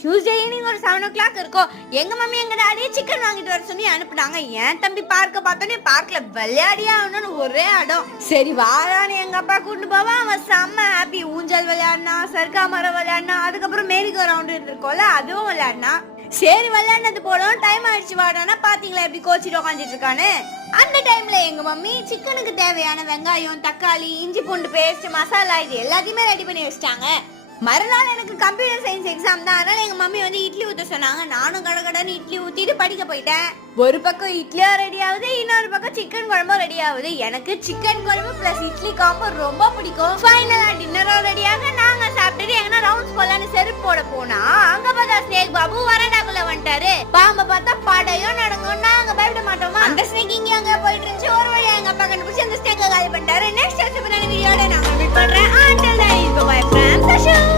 Tuesday evening ஒரு 7 o'clock இருக்கும். எங்க மம்மி எங்க டாடியே சிக்கன் வாங்கிட்டு வர சொல்லி அனுப்புனாங்க. என் தம்பி பார்க்க பார்த்தோன்னே பார்க்ல விளையாடியா ஆகணும்னு ஒரே அடம். சரி வாரான்னு எங்க அப்பா கூட்டு போவா. அவன் செம்ம ஹாப்பி. ஊஞ்சல் விளையாடினா, சர்க்கா மரம் விளையாடினா, அதுக்கப்புறம் மேரிகோ ரவுண்டு இருந்திருக்கோம்ல அதுவும் விளையாடினா. சரி விளையாடுனது போடும், டைம் ஆயிடுச்சு வாடானா பாத்தீங்களா எப்படி கோச்சிட்டு உட்காந்துட்டு இருக்கானு. அந்த டைம்ல எங்க மம்மி சிக்கனுக்கு தேவையான வெங்காயம், தக்காளி, இஞ்சி பூண்டு பேஸ்ட், மசாலா இது எல்லாத்தையுமே ரெடி பண்ணி வச்சிட்டாங்க. மறுநாள் எனக்கு கம்ப்யூட்டர் சயின்ஸ் எக்ஸாம் தான். அதனால எங்க மம்மி வந்து இட்லி ஊத்த சொன்னாங்க. நானும் கடகடன்னு இட்லி ஊத்திட்டு படிக்க போயிட்டேன். ஒரு பக்கம் இட்லியா ரெடி ஆகுது, இன்னொரு பக்கம் சிக்கன் குழம்பும் ரெடி ஆகுது. எனக்கு சிக்கன் குழம்பு பிளஸ் இட்லி காம்போ ரொம்ப பிடிக்கும். ஃபைனலா டின்னரும் ரெடியாக நாங்க சாப்பிட்டுட்டு எங்கன்னா ரவுண்ட்ஸ் போலான்னு செருப்பு போட போனா அங்க பார்த்தா ஸ்னேக் பாபு வரண்டாக்குள்ள வந்துட்டாரு. பாம்ப பார்த்தா படையும் நடங்கும். நாங்க பயப்பட மாட்டோமா? அந்த ஸ்னேக் இங்க அங்க போயிட்டு இருந்துச்சு. ஒரு வழியா எங்க அப்பா கண்டுபிடிச்சு அந்த ஸ்னேக்கை காலி பண்ணிட்டாரு. நெக்ஸ்ட் வீடியோட நான் மீட் பண்றேன். Until then, bye bye from Sashu.